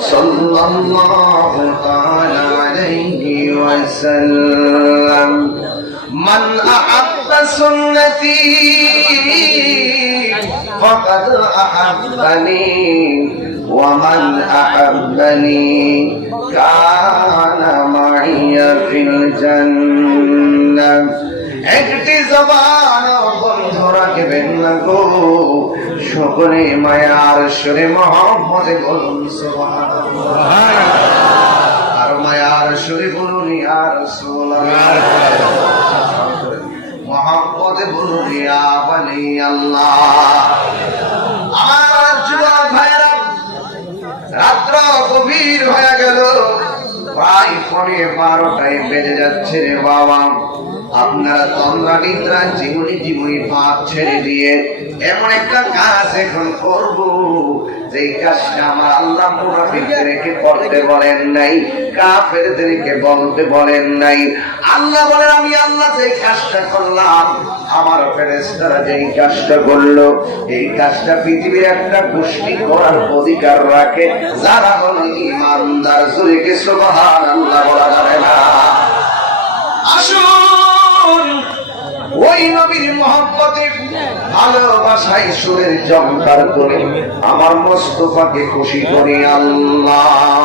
صلى الله تعالى عليه وسلم من أحب سنتي فقد أحبني ومن أحبني كان معي في الجنة اكتزبان সকলে মায়ার সুরে মোহাম্মদে বলুন আর মায়ার সুরে বলুন রাসূলুল্লাহ। মোহাম্মদে বলুন, ইয়া আল্লাহ আমার যুবক রাত্র গভীর হয়ে গেল। প্রায় পরে বারোটায় বেজে যাচ্ছে রে বাবা। আপনারা তন্দ্রা নিদ্রা জীবনী জীবনী ভাব ছেড়ে দিয়ে এমন একটা কাজ এখন করব। যে কাজটা আমার আল্লাহ মুনাফিকদেরকে করতে বলেন নাই, কাফেরদেরকে বলতে বলেন নাই। আল্লাহ বলেন, আমি আল্লাহ যে কাজটা করলাম, আমার ফেরেস্তারা যে কাজটা করল, এই কাজটা পৃথিবীর একটা গোষ্ঠী করার অধিকার রাখে। যারা হলো ইমানদার জুরিকে সুবহান আল্লাহ বলা যাবে না? আসুন, ওই নবীর মহব্বতে জমকার করে আমার মস্তফাকে খুশি করি। আল্লাহ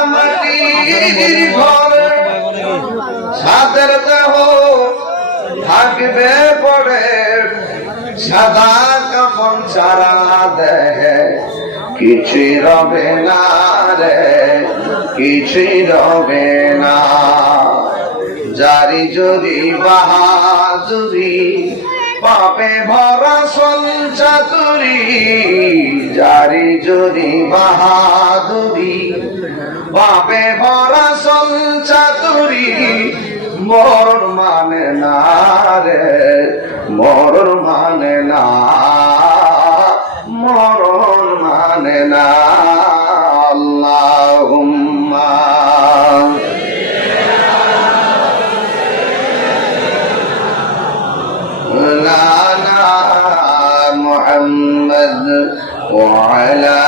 সাদের দেহ থাকবে পড়ে, সাদা কাপন ছাড়া দেহে কিছুই রবে না রে কিছুই রবে না। জারি জুরি বাহাজুরি পাপে ভরা সঞ্চাতুরি জারি জুরি, বাহাদুরি পাপে ভরা সঞ্চাতুরি মরণ মানে না রে মরণ মানে না মরণ মানে না আল্লাহুম্মা مولانا محمد وعلى آل سيدنا